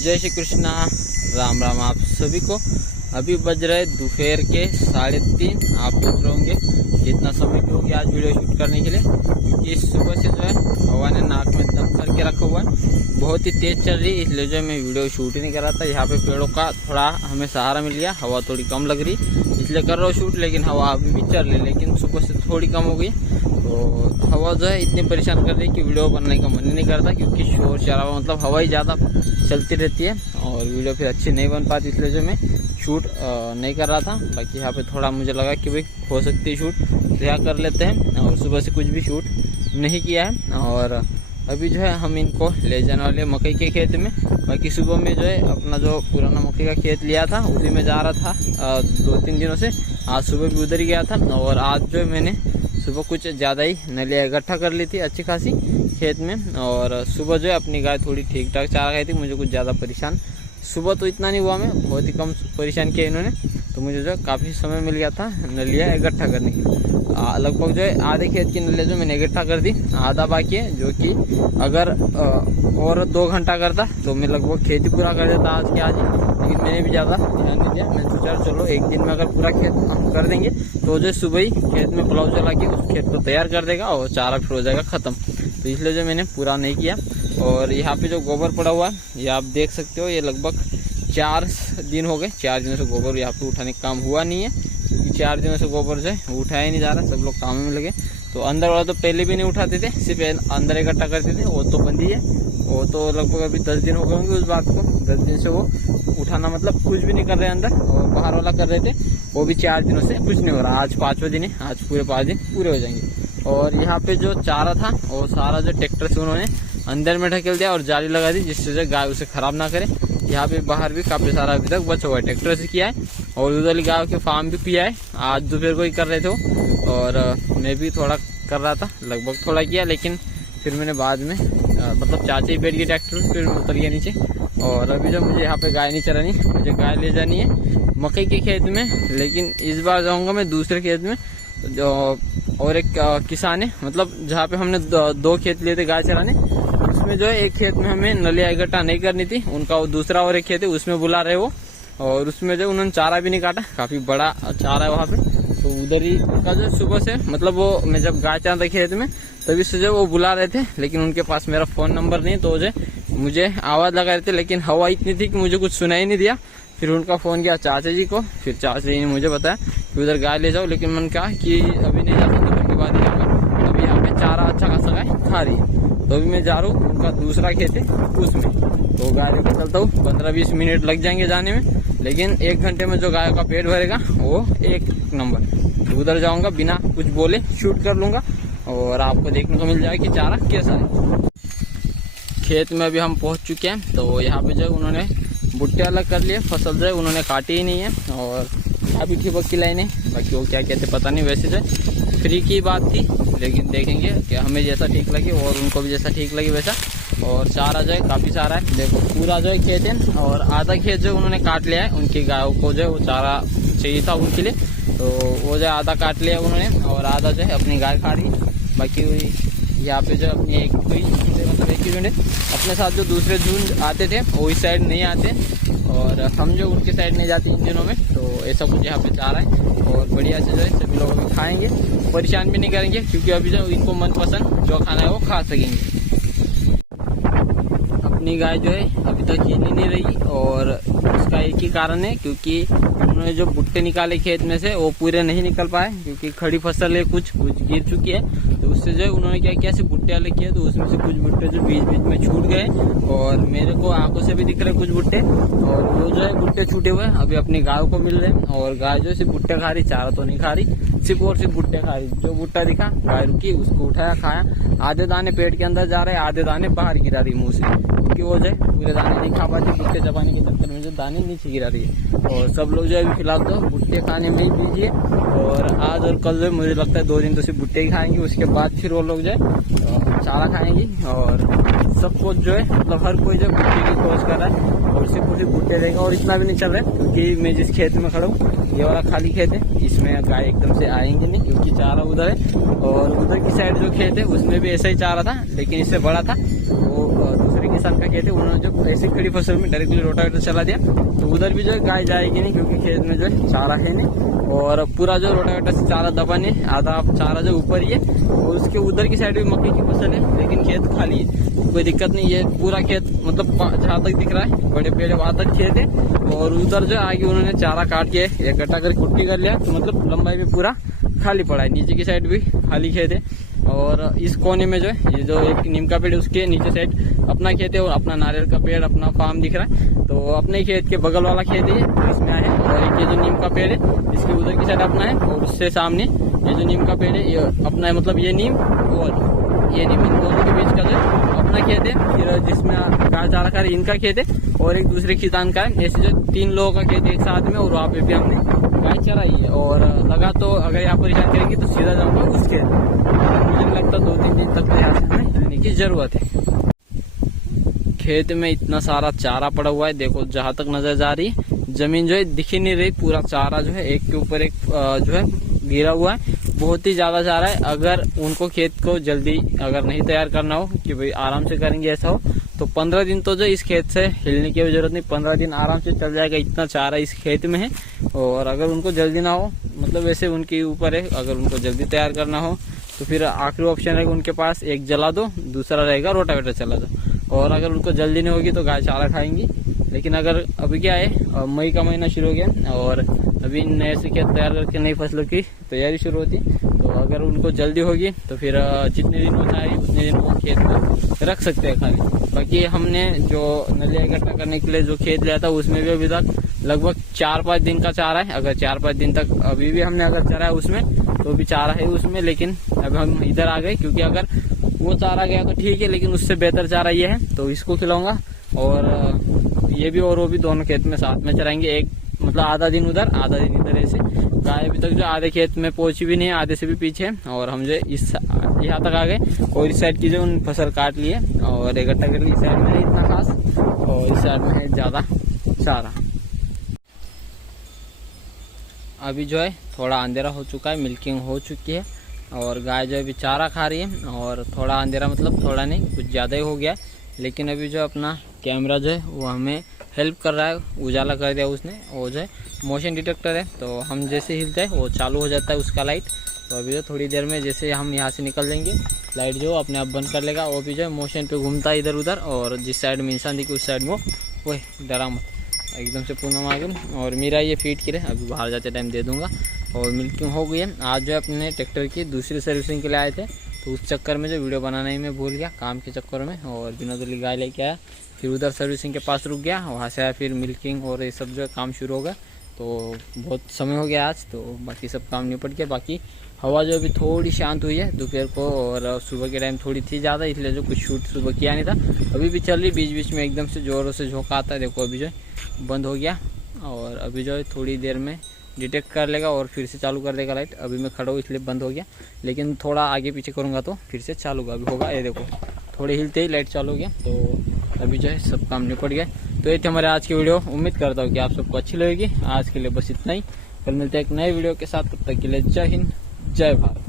जय श्री कृष्णा, राम राम आप सभी को। अभी बज रहे दोपहर के 3:30। आप सोच रहे होंगे कितना समय क्यों गया आज वीडियो शूट करने के लिए, क्योंकि सुबह से जो है हवा ने नाक में दम करके रखा हुआ है, बहुत ही तेज चल रही है, इसलिए जो मैं वीडियो शूट ही नहीं कर रहा था। यहाँ पे पेड़ों का थोड़ा हमें सहारा मिल गया, हवा थोड़ी कम लग रही इसलिए कर रहा हूँ शूट, लेकिन हवा अभी भी चल रही, लेकिन सुबह से थोड़ी कम हो गई। तो हवा जो है इतनी परेशान कर रही है कि वीडियो बनाने का मन ही नहीं करता, क्योंकि शोर शराबा मतलब हवा ही ज़्यादा चलती रहती है और वीडियो फिर अच्छी नहीं बन पाती, इसलिए जो मैं शूट नहीं कर रहा था। बाकी यहाँ पे थोड़ा मुझे लगा कि भाई हो सकती है शूट, तो यहाँ कर लेते हैं। और सुबह से कुछ भी शूट नहीं किया है और अभी जो है हम इनको ले जाने वाले मकई के खेत में। बाकी सुबह में जो है अपना जो पुराना मकई का खेत लिया था उसी में जा रहा था 2-3 दिनों से। आज सुबह भी उधर ही गया था और आज जो है मैंने सुबह कुछ ज़्यादा ही नलियाँ इकट्ठा कर ली थी अच्छी खासी खेत में। और सुबह जो है अपनी गाय थोड़ी ठीक ठाक चारा खाई थी, मुझे कुछ ज़्यादा परेशान सुबह तो इतना नहीं हुआ, मैं बहुत ही कम परेशान किया इन्होंने, तो मुझे जो काफ़ी समय मिल गया था नलियाँ इकट्ठा करने के लिए। लगभग जो है आधे खेत की नलियाँ जो मैंने इकट्ठा कर दी, आधा बाकी है, जो कि अगर और 2 घंटा करता तो मैं लगभग खेत ही पूरा कर देता आज के आज ही, लेकिन मैंने भी ज़्यादा ध्यान नहीं दिया। मैं सोचा चलो एक दिन में अगर पूरा खेत हम कर देंगे तो जो सुबह ही खेत में प्लाव चला के उस खेत को तैयार कर देगा और चारा फिर हो जाएगा ख़त्म, तो इसलिए जो मैंने पूरा नहीं किया। और यहाँ पे जो गोबर पड़ा हुआ है ये आप देख सकते हो, ये लगभग 4 दिन हो गए, 4 दिनों से गोबर यहाँ पे उठाने का काम हुआ नहीं है, क्योंकि 4 दिनों से गोबर जो है उठाया ही नहीं जा रहा, सब लोग काम में लगे। तो अंदर वाला तो पहले भी नहीं उठाते थे, सिर्फ अंदर इकट्ठा करते थे, वो तो बंद ही है। वो तो लगभग अभी 10 दिन हो गए होंगे उस बात को, 10 दिन से वो उठाना मतलब कुछ भी नहीं कर रहे अंदर, और बाहर वाला कर रहे थे, वो भी 4 दिनों से कुछ नहीं हो रहा। आज 5वां दिन है, आज पूरे 5 दिन पूरे हो जाएंगे। और यहाँ पे जो चारा था वो सारा जो ट्रैक्टर से उन्होंने अंदर में ढकेल दिया और जाली लगा दी, जिससे जो गाय उसे खराब ना करे। यहाँ पे बाहर भी काफी सारा अभी तक बचा हुआ है, ट्रैक्टर से किया है। और उधर गाय के फार्म भी किया है, आज दोपहर को ही कर रहे थे वो, और मैं भी थोड़ा कर रहा था, लगभग थोड़ा किया, लेकिन फिर मैंने बाद में मतलब चाचे ही बैठ गए ट्रैक्टर, फिर उतर गया नीचे। और अभी जो मुझे यहाँ पे गाय नहीं चरानी, मुझे गाय ले जानी है मकई के खेत में, लेकिन इस बार जाऊँगा मैं दूसरे खेत में जो और एक किसान है, मतलब जहाँ पे हमने 2 खेत लिए थे गाय चराने, उसमें जो है एक खेत में हमें नलियाँ इकट्ठा नहीं करनी थी, उनका वो दूसरा और एक खेत है उसमें बुला रहे वो, और उसमें जो उन्होंने चारा भी नहीं काटा, काफी बड़ा चारा है वहाँ पे, तो उधर ही उनका जो सुबह से मतलब वो मैं जब गाय चरा था खेत में तभी से जो वो बुला रहे थे, लेकिन उनके पास मेरा फोन नंबर नहीं, तो जो मुझे आवाज लगा रहे थे, लेकिन हवा इतनी थी कि मुझे कुछ सुनाई नहीं दिया। फिर उनका फोन किया चाचा जी को, फिर चाचा जी ने मुझे बताया कि उधर गाय ले जाओ, लेकिन मैंने कहा कि अभी नहीं जा सकता, दोपहर के बाद ही जाऊंगा, अभी यहाँ पे चारा अच्छा खासा गाय खा रही है। तो अभी मैं जा रहा हूँ, उनका दूसरा खेत है उसमें, तो गाय लेकर चलता हूँ। 15-20 मिनट लग जाएंगे जाने में, लेकिन 1 घंटे में जो गाय का पेट भरेगा वो 1 नंबर। तो उधर जाऊंगा, बिना कुछ बोले शूट कर लूंगा और आपको देखने को मिल जाएगा कि चारा कैसा है। खेत में अभी हम पहुंच चुके हैं, तो यहाँ पे जो उन्होंने बुट्टे अलग कर लिए, फसल जो है उन्होंने काटी ही नहीं है, और अभी ठिबक की लाइन है, बाकी वो क्या कहते पता नहीं। वैसे जो फ्री की बात थी, लेकिन देखेंगे कि हमें जैसा ठीक लगे और उनको भी जैसा ठीक लगे वैसा। और चारा जो है काफ़ी सारा है, देखो पूरा जो है खेत है, और आधा खेत जो उन्होंने काट लिया है, उनकी गायों को जो है वो चारा चाहिए था उनके लिए, तो वो जो आधा काट लिया उन्होंने, और आधा जो है अपनी गाय खा रही। बाकी यहाँ पे जो अपनी एक कोई मतलब एक ही झुंड है, अपने साथ जो दूसरे झुंड आते थे वो इस साइड नहीं आते, और हम जो उनके साइड नहीं जाते इन दिनों में, तो ऐसा कुछ यहाँ पे चाह रहा है। और बढ़िया से जो है सभी लोग अभी खाएंगे, परेशान भी नहीं करेंगे, क्योंकि अभी जो इनको मनपसंद जो खाना है वो खा सकेंगे। अपनी गाय जो है अभी तक हिल ही नहीं रही, और उसका एक ही कारण है, क्योंकि उन्होंने जो बुट्टे निकाले खेत में से वो पूरे नहीं निकल पाए, क्योंकि खड़ी फसल है, कुछ गिर चुकी है, तो उससे जो है उन्होंने क्या किया, सिर्फ बुट्टे वाले किए, तो उसमें से कुछ बुट्टे जो बीच बीच में छूट गए, और मेरे को आंखों से भी दिख रहे कुछ बुट्टे, और वो जो है बुट्टे छूटे हुए अभी अपनी गाय को मिल रहे हैं। और गाय जो सिर्फ बुट्टे खा रही, चारा तो नहीं खा रही, सिर्फ और सिर्फ बुट्टे खा रही। जो बुट्टा दिखा गाय रुकी, उसको उठाया खाया, आधे दाने पेट के अंदर जा रहे, आधे दाने बाहर गिरा रही मुँह से, क्योंकि वो जो है पूरे दाने नहीं खा पाती, बुट्टे चबाने के चक्कर में जो दाने नीचे गिरा रही है। और सब लोग जो है फिलहाल तो बुट्टे खाने में ही बिजी है, और आज और कल जो मुझे लगता है 2 दिन तो सिर्फ बुट्टे ही खाएंगे, उसके बाद फिर वो लोग जो है चारा खाएंगी। और सबको जो है मतलब हर कोई जो बुट्टे की खोज कर रहा है, और सिर्फ बुट्टे देगा, और इतना भी नहीं चल रहा है, क्योंकि मैं जिस खेत में खड़ा हूँ ये वाला खाली खेत है, इसमें गाय एकदम से आएंगे नहीं, क्योंकि चारा उधर है। और उधर की साइड जो खेत है उसमें भी ऐसा ही चारा था, लेकिन इससे बड़ा था, वो दूसरे की किसान का खेत है, उन्होंने जो ऐसी खड़ी फसल में डायरेक्टली रोटावेटर चला दिया, तो उधर भी जो है गाय जाएगी नहीं, क्योंकि खेत में जो है चारा है नहीं, और पूरा जो रोटावेटर से चारा दबा नहीं, आधा चारा जो ऊपर ही है, और उसके उधर की साइड भी मक्के की फसल है, लेकिन खेत खाली है, कोई दिक्कत नहीं है। पूरा खेत मतलब जहाँ तक दिख रहा है बड़े पेड़ वहां तक खेत है, और उधर जो आगे उन्होंने चारा काट के इकट्ठा कर कुट्टी कर लिया, तो मतलब लंबाई में पूरा खाली पड़ा है। नीचे की साइड भी खाली खेत है, और इस कोने में जो है ये जो एक नीम का पेड़ है उसके नीचे साइड अपना खेत है, और अपना नारियल का पेड़ अपना फार्म दिख रहा है, तो अपने खेत के बगल वाला खेत है तो इसमें आए, और एक ये जो नीम का पेड़ है इसके उधर की साइड अपना है, और उससे सामने ये जो नीम का पेड़ है ये अपना है, मतलब ये नीम और ये नीम, इन दोनों के बीच का जो अपना खेत है, फिर जिसमें गाय चारा खा रही इनका खेत है, और एक दूसरे किसान का है। ऐसे जो 3 लोगों का खेत एक साथ में, और वहाँ पे भी हमने गाय चराई है, और लगा तो अगर यहाँ परेशान करेंगे तो सीधा जाऊंगा उस खेत, मुझे लगता 2-3 दिन तक यहाँ से हमें हिलने की जरूरत है। खेत में इतना सारा चारा पड़ा हुआ है, देखो जहाँ तक नजर जा रही है जमीन जो है दिख ही नहीं रही, पूरा चारा जो है एक के ऊपर एक जो है गिरा हुआ है, बहुत ही ज्यादा चारा है। अगर उनको खेत को जल्दी अगर नहीं तैयार करना हो कि भाई आराम से करेंगे ऐसा हो, तो 15 दिन तो जो इस खेत से हिलने की जरूरत नहीं, 15 दिन आराम से चल जाएगा, इतना चारा इस खेत में है। और अगर उनको जल्दी ना हो, मतलब वैसे उनके ऊपर है, अगर उनको जल्दी तैयार करना हो तो फिर आखिरी ऑप्शन रहेगा उनके पास, एक जला दो, दूसरा रहेगा रोटावेटर चला दो। और अगर उनको जल्दी नहीं होगी तो गाय चारा खाएंगी। लेकिन अगर अभी क्या है, मई का महीना शुरू हो गया और अभी नए से खेत तैयार करके नई फसलों की तैयारी शुरू होती, तो अगर उनको जल्दी होगी तो फिर जितने दिन होता है उतने दिन वो खेत में रख सकते हैं खाली। बाकी हमने जो नलिया इकट्ठा करने के लिए जो खेत लिया था उसमें भी अभी तक लगभग 4-5 दिन का चारा है। अगर 4-5 दिन तक अभी भी हमने अगर चरा है उसमें तो भी चारा है उसमें, लेकिन अब हम इधर आ गए क्योंकि अगर वो चारा गया तो ठीक है, लेकिन उससे बेहतर चारा ये है, तो इसको खिलाऊंगा। और ये भी और वो भी दोनों खेत में साथ में चराएंगे, एक मतलब आधा दिन उधर आधा दिन इधर। ऐसे गाय अभी तक जो आधे खेत में पहुंची भी नहीं है, आधे से भी पीछे है, और हम जो इस यहाँ तक आ गए, और इस साइड की जो उन फसल काट लिए और इकट्ठा कर ली। इस साइड में इतना खास, और इस साइड में है ज्यादा चारा। अभी जो है थोड़ा अंधेरा हो चुका है, मिल्किंग हो चुकी है, और गाय जो अभी चारा खा रही है, और थोड़ा अंधेरा मतलब थोड़ा नहीं कुछ ज़्यादा ही हो गया। लेकिन अभी जो अपना कैमरा जो है वो हमें हेल्प कर रहा है, उजाला कर दिया उसने। वो जो है मोशन डिटेक्टर है, तो हम जैसे हिलते हैं वो चालू हो जाता है उसका लाइट। तो अभी जो थोड़ी देर में जैसे हम यहाँ से निकल जाएंगे, लाइट जो अपने आप बंद कर लेगा। वो भी जो है मोशन पे घूमता है इधर उधर, और जिस साइड में इंसान दिखे उस साइड में वो डरा मत, एकदम से पूनम आ गई। और मेरा ये फीट की रहे, अभी बाहर जाते टाइम दे दूंगा। और मिल्किंग हो गई है। आज जो है अपने ट्रैक्टर की दूसरी सर्विसिंग के लिए आए थे, तो उस चक्कर में जो वीडियो बनाना ही मैं भूल गया काम के चक्कर में, और बिना दली गाय लेके आया, फिर उधर सर्विसिंग के पास रुक गया, वहाँ से आया फिर मिल्किंग और ये सब जो है काम शुरू हो गया। तो बहुत समय हो गया आज, तो बाकी सब काम निपट गया। बाकी हवा जो अभी थोड़ी शांत हुई है दोपहर को, और सुबह के टाइम थोड़ी थी ज़्यादा, इसलिए जो कुछ शूट सुबह किया नहीं था। अभी भी चल रही, बीच बीच में एकदम से ज़ोरों से झोंका आता है, देखो अभी जो है बंद हो गया। और अभी जो है थोड़ी देर में डिटेक्ट कर लेगा और फिर से चालू कर देगा लाइट। अभी मैं खड़ा हूँ इसलिए बंद हो गया, लेकिन थोड़ा आगे पीछे करूँगा तो फिर से चालू अभी होगा। ये देखो थोड़े हिलते ही लाइट चालू हो गया, तो अभी जो है सब काम निपट गया। तो ये थे हमारे आज की वीडियो, उम्मीद करता हूँ कि आप सबको अच्छी लगेगी। आज के लिए बस इतना ही, कल मिलते हैं एक नए वीडियो के साथ, तब तक के लिए जय हिंद जय भारत।